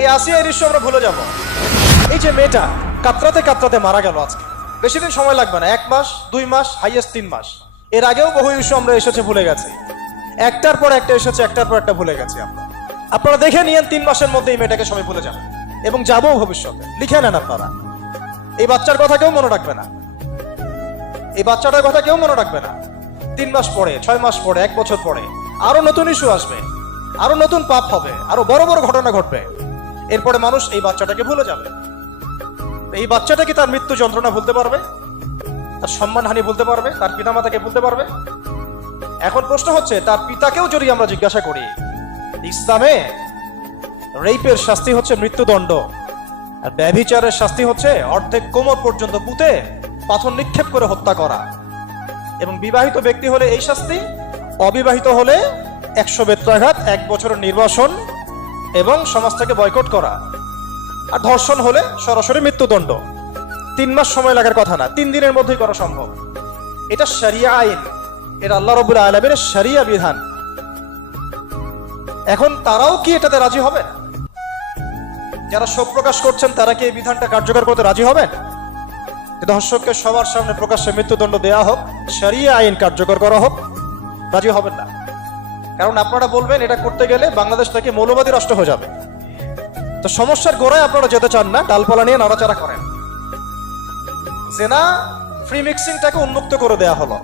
এই আসিয়া দৃশ্য আমরা ভুলে যাব। এই যে মেয়েটা কাতরাতে কাতরাতে মারা গেল আজকে, বেশি দিন সময় লাগবে না, 1 মাস 2 মাস হাইয়েস্ট 3 মাস। এর আগেও বহু ইস্যু আমরা এসেছে ভুলে গেছি, একটার পর একটা এসেছে, একটার পর একটা ভুলে গেছি আমরা। আপনারা দেখে নিয়েন 3 মাসের মধ্যে এই মেয়েটাকে সবাই ভুলে যাবে এবং যাবো ভবিষ্যতে। লিখে নেন আপনারা, এই বাচ্চার কথা কেউ মনে রাখবে না, এই বাচ্চাটার কথা কেউ মনে রাখবে না। 3 মাস পরে, 6 মাস পরে, 1 বছর পরে আরো নতুন ইস্যু আসবে, আরো নতুন পাপ হবে, আরো বড় বড় ঘটনা ঘটবে। এরপরে মানুষ এই বাচ্চাটাকে ভুলে যাবে। এই বাচ্চাটা কি তার মৃত্যু যন্ত্রণা ভুলতে পারবে? তার সম্মানহানি ভুলতে পারবে? তার পিতামাতাকে ভুলতে পারবে? এখন প্রশ্ন হচ্ছে, তার পিতাকেও যদি আমরা জিজ্ঞাসা করি, ইসলামে রেপের শাস্তি হচ্ছে মৃত্যুদণ্ড, আর ব্যভিচারের শাস্তি হচ্ছে অর্ধেক কোমর পর্যন্ত পুঁতে পাথর নিক্ষেপ করে হত্যা করা। এবং বিবাহিত ব্যক্তি হলে এই শাস্তি, অবিবাহিত হলে 100 বেত্রাঘাত, 1 বছরের নির্বাসন এবং সমাজ থেকে বয়কট করা, আর ধর্ষণ হলে সরাসরি মৃত্যুদণ্ড। 3 মাস সময় লাগার কথা না, 3 দিনের মধ্যেই করা সম্ভব। এটা শরিয়া আইন, এটা আল্লাহ রাব্বুল আলামিনের শরিয়া বিধান। এখন তারাও কি এটাতে রাজি হবে? যারা শোক প্রকাশ করছেন তারা কি এই বিধানটা কার্যকর করতে রাজি হবেন? ধর্ষককে সবার সামনে প্রকাশ্যে মৃত্যুদণ্ড দেওয়া হোক, শরিয়া আইন কার্যকর করা হোক, রাজি হবেন না। কারণ আপনারা বলবেন এটা করতে গেলে বাংলাদেশ থেকে মৌলবাদী রাষ্ট্র হয়ে যাবে। তো সমস্যার গোড়ায় আপনারা যেতে চান না, ডালপালা নিয়ে নাড়াচাড়া করেন। জেনা ফ্রি মিক্সিংটাকে উন্মুক্ত করে দেয়া হলো,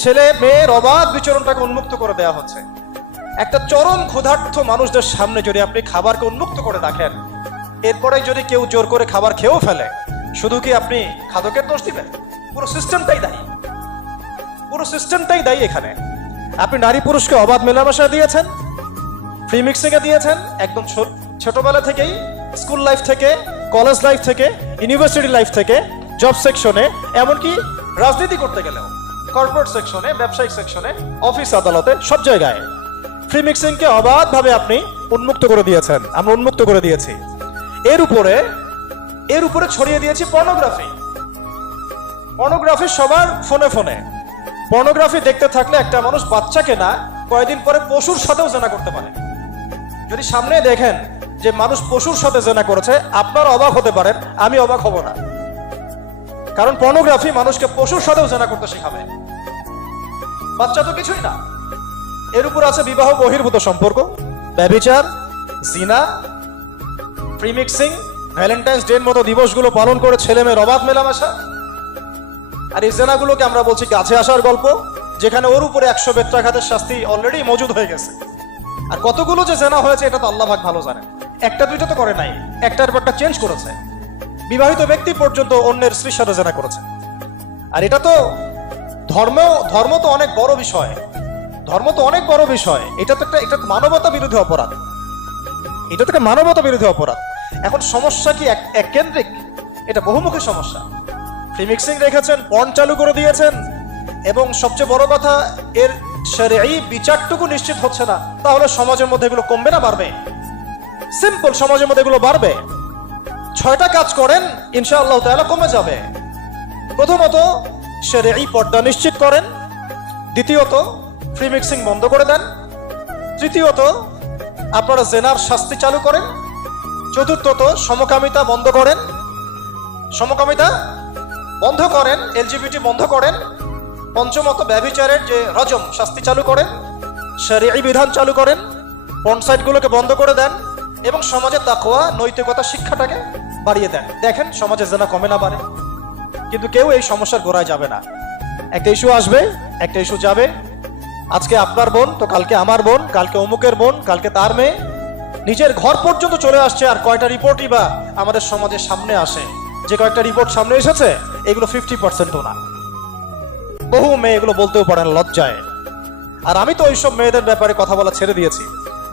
ছেলে মেয়ের অবাধ বিচরণটাকে উন্মুক্ত করে দেয়া হচ্ছে। একটা চরম ক্ষুধার্ত মানুষদের সামনে যদি আপনি খাবারকে উন্মুক্ত করে রাখেন, এরপরে যদি কেউ জোর করে খাবার খেয়েও ফেলে, শুধু কি আপনি খাদকের দোষ দিবেন? পুরো সিস্টেমটাই দায়ী, পুরো সিস্টেমটাই দায়ী এখানে। আপনি নারী পুরুষকে অবাধ মেলামেশা দিয়েছেন, ফ্রি মিক্সিং এ দিয়েছেন, একদম ছোটবেলা থেকেই, স্কুল লাইফ থেকে, কলেজ লাইফ থেকে, ইউনিভার্সিটি লাইফ থেকে, জব সেকশনে, এমনকি রাজনীতি করতে গেলেও কর্পোরেট সেকশনে, ব্যবসায়িক সেকশনে, অফিস আদালতে, সব জায়গায় ফ্রি মিক্সিং কে অবাধভাবে আপনি উন্মুক্ত করে দিয়েছেন, আমরা উন্মুক্ত করে দিয়েছি। এর উপরে ছড়িয়ে দিয়েছি পর্নোগ্রাফি। পর্নোগ্রাফি সবার ফোনে ফোনে। পর্নোগ্রাফি দেখতে থাকলে একটা মানুষ বাচ্চাকে না, কয়েকদিন পরে পশুর সাথেও জেনা করতে পারে। যদি সামনে দেখেন যে মানুষ পশুর সাথে জেনা করেছে, আপনারা অবাক হতে পারেন, আমি অবাক হব না। কারণ পর্নোগ্রাফি মানুষকে পশুর সাথেও জেনা করতে শেখাবে। বাচ্চা তো কিছুই না। এর উপর আছে বিবাহ বহির্ভূত সম্পর্ক, ব্যভিচার, জিনা, ফ্রি মিক্সিং, ভ্যালেন্টাইন্স ডে মতো দিবসগুলো পালন করে ছেলে মেয়ের অবাধ মেলামেশা। আর এই জেনাগুলোকে আমরা বলছি কাছে আসার গল্প, যেখানে ওর উপরে 100 বেত্রাঘাতের শাস্তি অলরেডি মজুদ হয়ে গেছে। আর কতগুলো যে জেনা হয়েছে এটা তো আল্লাহ পাক ভালো জানেন। একটা দুইটা তো করে নাই, একটার পর একটা চেঞ্জ করেছে। বিবাহিত ব্যক্তি পর্যন্ত অন্যের স্ত্রীর সাথে জেনা করেছে। আর এটা তো ধর্ম তো অনেক বড় বিষয়, ধর্ম তো অনেক বড় বিষয়। এটা তো একটা মানবতা বিরোধী অপরাধ, এটা তো একটা মানবতা বিরোধী অপরাধ। এখন সমস্যা কি এক কেন্দ্রিক? এটা বহুমুখী সমস্যা। ফ্রি মিক্সিং রেখেছেন, পর্ন চালু করে দিয়েছেন, এবং সবচেয়ে বড় কথা, এর শরঈ বিচারটুকু নিশ্চিত হচ্ছে না। তাহলে সমাজের মধ্যে এগুলো কমবে না বাড়বে? সিম্পল, সমাজের মধ্যে এগুলো বাড়বে। 6টা কাজ করেন, ইনশাআল্লাহ তাআলা কমে যাবে। প্রথমত শরঈ পর্দা নিশ্চিত করেন, দ্বিতীয়ত ফ্রি মিক্সিং বন্ধ করে দেন, তৃতীয়ত আপনারা জেনার শাস্তি চালু করেন, চতুর্থত সমকামিতা বন্ধ করেন, এলজিবিটি বন্ধ করেন, পঞ্চমত ব্যভিচারের যে রজম শাস্তি চালু করেন, শরঈ বিধান চালু করেন, পর্ন সাইটগুলোকে বন্ধ করে দেন, এবং সমাজে তাকওয়া নৈতিকতা শিক্ষাটাকে বাড়িয়ে দেন। দেখেন সমাজে জেনা কমে না বাড়ে। কিন্তু কেউ এই সমস্যার গোড়ায় যাবে না। একটা ইস্যু আসবে, একটা ইস্যু যাবে। আজকে আপনার বোন তো কালকে আমার বোন, কালকে অমুকের বোন, কালকে তার মেয়ে, নিজের ঘর পর্যন্ত চলে আসছে। আর কয়টা রিপোর্টই বা আমাদের সমাজের সামনে আসে? যে কয়েকটা রিপোর্ট সামনে এসেছে এগুলো 50%ও না। বহু মেয়ে এগুলো বলতেও পারে না লজ্জায়। আর আমি তো ওইসব মেয়েদের ব্যাপারে কথা বলা ছেড়ে দিয়েছি,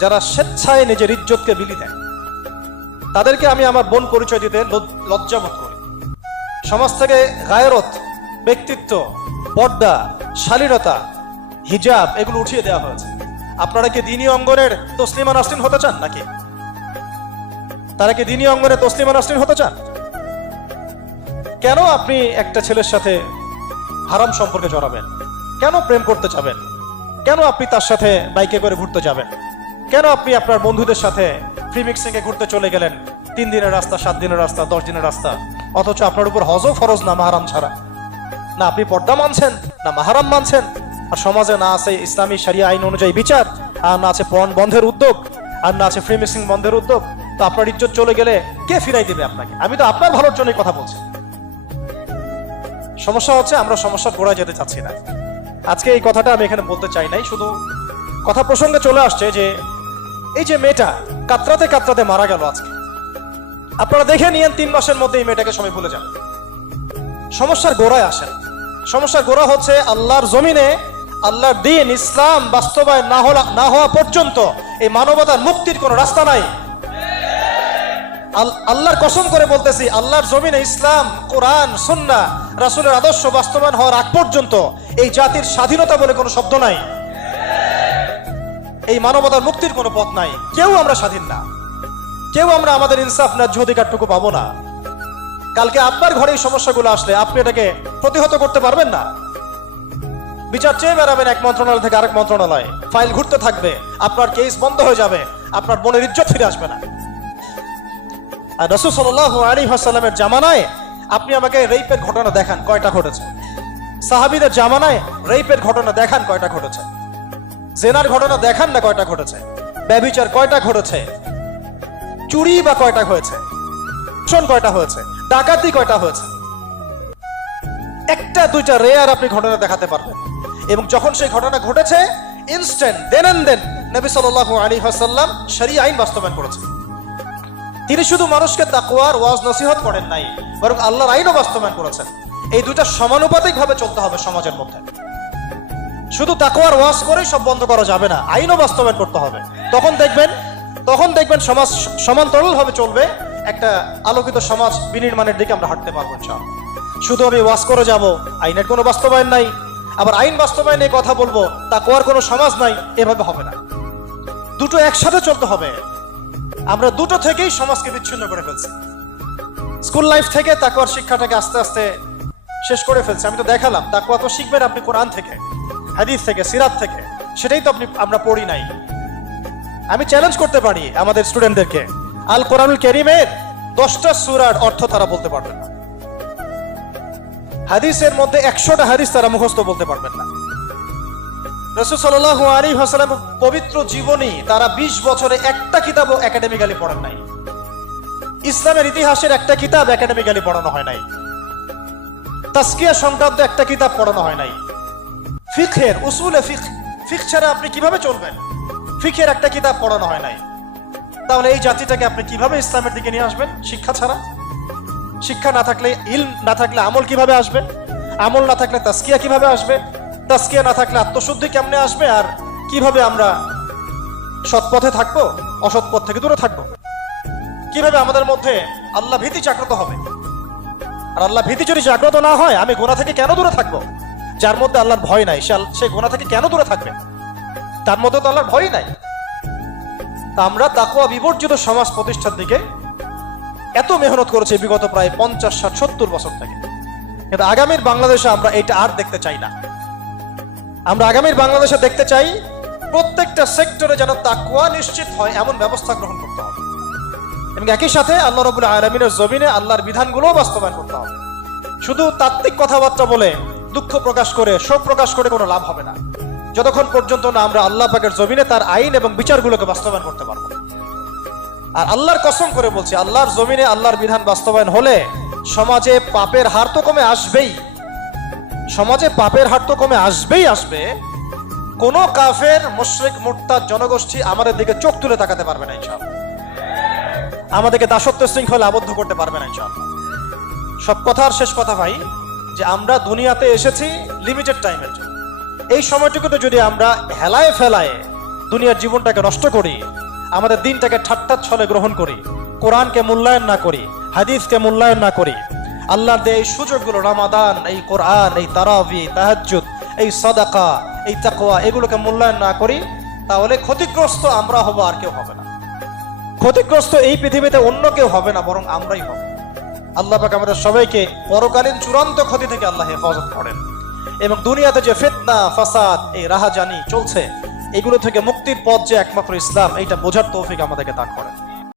যারা স্বেচ্ছায় নিজের ইজ্জতকে বিলি দেয়। তাদেরকে আমি আমার বোন পরিচয় দিতে লজ্জাবোধ করি। সমাজ থেকে গায়রত, ব্যক্তিত্ব, পর্দা, শালীনতা, হিজাব এগুলো উঠিয়ে দেওয়া হয়েছে। আপনারা কি দ্বীনি অঙ্গনের তসলিমা নাসরিন হতে চান নাকি? তারা কি দ্বীনি অঙ্গনে তসলিমা নাসরিন হতে চান? কেন আপনি একটা ছেলের সাথে হারাম সম্পর্কে জড়াবেন? কেন প্রেম করতে যাবেন? কেন আপনি তার সাথে বাইকে করে ঘুরতে যাবেন? কেন আপনি আপনার বন্ধুদের সাথে ফ্রি মিক্সিং এ ঘুরতে চলে গেলেন, 3 দিনের রাস্তা, 7 দিনের রাস্তা, 10 দিনের রাস্তা, অথচ আপনার উপর হজও ফরজ না মাহারাম ছাড়া। না আপনি পর্দা মানছেন, না মাহারাম মানছেন, আর সমাজে না আছে ইসলামী শরিয়া আইন অনুযায়ী বিচার, আর না আছে পণ বন্ধের উদ্যোগ, আর না আছে ফ্রি মিক্সিং বন্ধের উদ্যোগ। তো আপনার ইজ্জত চলে গেলে কে ফিরাই দিবে আপনাকে? আমি তো আপনার ভালোর জন্যই কথা বলছি। সমস্যা হচ্ছে আমরা সমস্যার গোড়ায় যেতে চাচ্ছি না। আজকে এই কথাটা আমি এখানে বলতে চাই নাই, শুধু কথা প্রসঙ্গে চলে আসছে যে এই যে মেয়েটা কাতরাতে কাতরাতে মারা গেল আজকে, আপনারা দেখে নিয়েন 3 মাসের মধ্যে এই মেয়েটাকে সবাই ভুলে যান। সমস্যার গোড়ায় আসেন। সমস্যার গোড়া হচ্ছে আল্লাহর জমিনে আল্লাহর দ্বীন ইসলাম বাস্তবায়ন না হওয়া পর্যন্ত এই মানবতার মুক্তির কোনো রাস্তা নাই। আল্লাহর কসম করে বলতেছি, আল্লাহর জমিনে ইসলাম, কোরআন, সুন্নাহ, রাসূলের আদর্শ বাস্তবায়ন হওয়ার আগ পর্যন্ত এই জাতির স্বাধীনতা বলে কোনো শব্দ নাই, এই মানবতার মুক্তির কোনো পথ নাই। কেউ আমরা স্বাধীন না, কেউ আমরা আমাদের ইনসাফ ন্যায্য অধিকারটুকু পাবো না। কালকে আপনার ঘরে এই সমস্যাগুলো আসলে আপনি এটাকে প্রতিহত করতে পারবেন না। বিচার চেয়ে বেড়াবেন এক মন্ত্রণালয় থেকে আরেক মন্ত্রণালয়, ফাইল ঘুরতে থাকবে, আপনার কেস বন্ধ হয়ে যাবে, আপনার বোনের ইজ্জত ফিরে আসবে না। আর রাসূল সাল্লাল্লাহু আলাইহি ওয়াসাল্লামের জামানায় আপনি আমাকে রেপের ঘটনা দেখান কয়টা ঘটেছে? সাহাবীদের জামানায় রেপের ঘটনা দেখান কয়টা ঘটেছে? জেনার ঘটনা দেখান না কয়টা ঘটেছে? ব্যভিচার কয়টা ঘটেছে? চুরি বা কয়টা হয়েছে? শোন কয়টা হয়েছে? ডাকাতি কয়টা হয়েছে? একটা দুইটা রেয়ার আপনি ঘটনা দেখাতে পারবেন। এবং যখন সেই ঘটনা ঘটেছে ইনস্ট্যান্ট দেন এন্ড দেন নবী সাল্লাল্লাহু আলাইহি ওয়াসাল্লাম শরীয়ত আইন বাস্তবায়ন করেছেন। তিনি শুধু মানুষকে তাকওয়ার ওয়াজ নসিহত করেন নাই, বরং আল্লাহর আইনও বাস্তবায়ন করেছেন। এই দুইটা সমানুপাতিক ভাবে চলতে হবে সমাজের মধ্যে। শুধু তাকওয়ার ওয়াজ করেই সব বন্ধ করা যাবে না, আইনও বাস্তবায়ন করতে হবে। তখন দেখবেন সমাজ সমান্তরাল ভাবে চলবে, একটা আলোকিত সমাজ বিনির্মাণের দিকে আমরা হাঁটতে পারবো ইনশাআল্লাহ। শুধু আমি ওয়াজ করে যাব, আইনের কোনো বাস্তবায়ন নাই, আবার আইন বাস্তবায়নে কথা বলবো, তাকওয়ার কোনো সমাজ নাই, এভাবে হবে না। দুটো একসাথে চলতে হবে। আমরা দুটো থেকেই সমাজকে বিচ্ছিন্ন করে ফেলছি। স্কুল লাইফ থেকে তাকওয়ার শিক্ষাটাকে আস্তে আস্তে শেষ করে ফেলছি। আমি তো দেখালাম তাকওয়া তো শিখবেন আপনি কোরআন থেকে, হাদিস থেকে, সিরাত থেকে, সেটাই তো আমরা পড়ি নাই। আমি চ্যালেঞ্জ করতে পারি আমাদের স্টুডেন্টদেরকে, আল কোরআনুল কারীমের 10টা সূরার অর্থ তারা বলতে পারবেন না, হাদিসের মধ্যে 100টা হাদিস তারা মুখস্থ বলতে পারবেন না। রাসূল সাল্লাল্লাহু আলাইহি ওয়াসাল্লাম পবিত্র জীবনী তারা 20 বছরে একটা কিতাবও একাডেমিক্যালি পড়েন নাই। ইসলামের ইতিহাসের একটা কিতাব একাডেমিক্যালি পড়ানো হয় নাই। তাসকিয়া সংক্রান্ত একটা কিতাব পড়ানো হয় নাই। ফিকহের উসুলে ফিকহ ছাড়া আপনি কিভাবে চলবেন? ফিকহের একটা কিতাব পড়ানো হয় নাই। তাহলে এই জাতিটাকে আপনি কিভাবে ইসলামের দিকে নিয়ে আসবেন? শিক্ষা ছাড়া। শিক্ষা না থাকলে, ইলম না থাকলে আমল কিভাবে আসবে? আমল না থাকলে তাসকিয়া কিভাবে আসবে? তাসকিয়া না থাকলে আত্মশুদ্ধি কেমনে আসবে? আর কিভাবে আমরা সৎ পথে থাকবো, অসৎ পথ থেকে দূরে থাকবো? কিভাবে আমাদের মধ্যে আল্লাহ ভীতি জাগ্রত হবে? আর আল্লাহ ভীতি যদি জাগ্রত না হয়, আমি গুনাহ থেকে কেন দূরে থাকবো? যার মধ্যে আল্লাহর ভয় নাই সে গুনাহ থেকে কেন দূরে থাকবে? তার মধ্যে তো আল্লাহর ভয় নাই। তা আমরা তাকওয়া বিবর্জিত সমাজ প্রতিষ্ঠার দিকে এত মেহনত করেছি বিগত প্রায় 50, 60, 70 বছর থেকে। কিন্তু আগামীর বাংলাদেশে আমরা এটা আর দেখতে চাই না। আমরা আগামীর বাংলাদেশে দেখতে চাই প্রত্যেকটা সেক্টরে যেন তাকওয়া নিশ্চিত হয় এমন ব্যবস্থা গ্রহণ করতে হবে, এবং একই সাথে আল্লাহ রাব্বুল আলামিনের জমিনে আল্লাহর বিধানগুলোও বাস্তবায়ন করতে হবে। শুধু তাত্ত্বিক কথাবার্তা বলে, দুঃখ প্রকাশ করে, শোক প্রকাশ করে কোনো লাভ হবে না, যতক্ষণ পর্যন্ত না আমরা আল্লাহ পাকের জমিনে তার আইন এবং বিচারগুলোকে বাস্তবায়ন করতে পারবো। আর আল্লাহর কসম করে বলছি, আল্লাহর জমিনে আল্লাহর বিধান বাস্তবায়ন হলে সমাজে পাপের হার তো কমে আসবেই। সমাজে পাপের হার তো কমে আসবে। কোন কাফের, মুশরিক, মুরতাদ জনগোষ্ঠী আমাদের দিকে চোখ তুলে তাকাতে পারবে না ইনশাআল্লাহ। আমাদেরকে দাসত্ব শৃঙ্খলে আবদ্ধ করতে পারবে না ইনশাআল্লাহ। সব কথার শেষ কথা ভাই, যে আমরা দুনিয়াতে এসেছি লিমিটেড টাইমের জন্য। এই সময়টুকুতে যদি আমরা হেলায় ফেলায় দুনিয়ার জীবনটাকে নষ্ট করি, আমাদের দিনটাকে ঠাট্টা ছলে গ্রহণ করি, কোরআনকে মূল্যায়ন না করি, হাদিসকে মূল্যায়ন না করি, আল্লাহর দেয় এই সুযোগগুলো, রমাদান, এই কোরআন, এই তারাবি, তাহাজ্জুদ, এই সাদাকা, এই তাকওয়া, এগুলোকে মূল্যায়ন না করি, তাহলে ক্ষতিগ্রস্ত আমরা হব, আর কেউ হবে না। ক্ষতিগ্রস্ত এই পৃথিবীতে অন্য কেউ হবে না, বরং আমরাই হব। আল্লাহ পাক আমাদের সবাইকে পরকালীন চূড়ান্ত ক্ষতি থেকে আল্লাহ হেফাজত করেন, এবং দুনিয়াতে যে ফিতনা, ফাসাদ, এই রাহাজানি চলছে, এগুলো থেকে মুক্তির পথ যে একমাত্র ইসলাম, এইটা বোঝার তৌফিক আমাদেরকে দান করেন।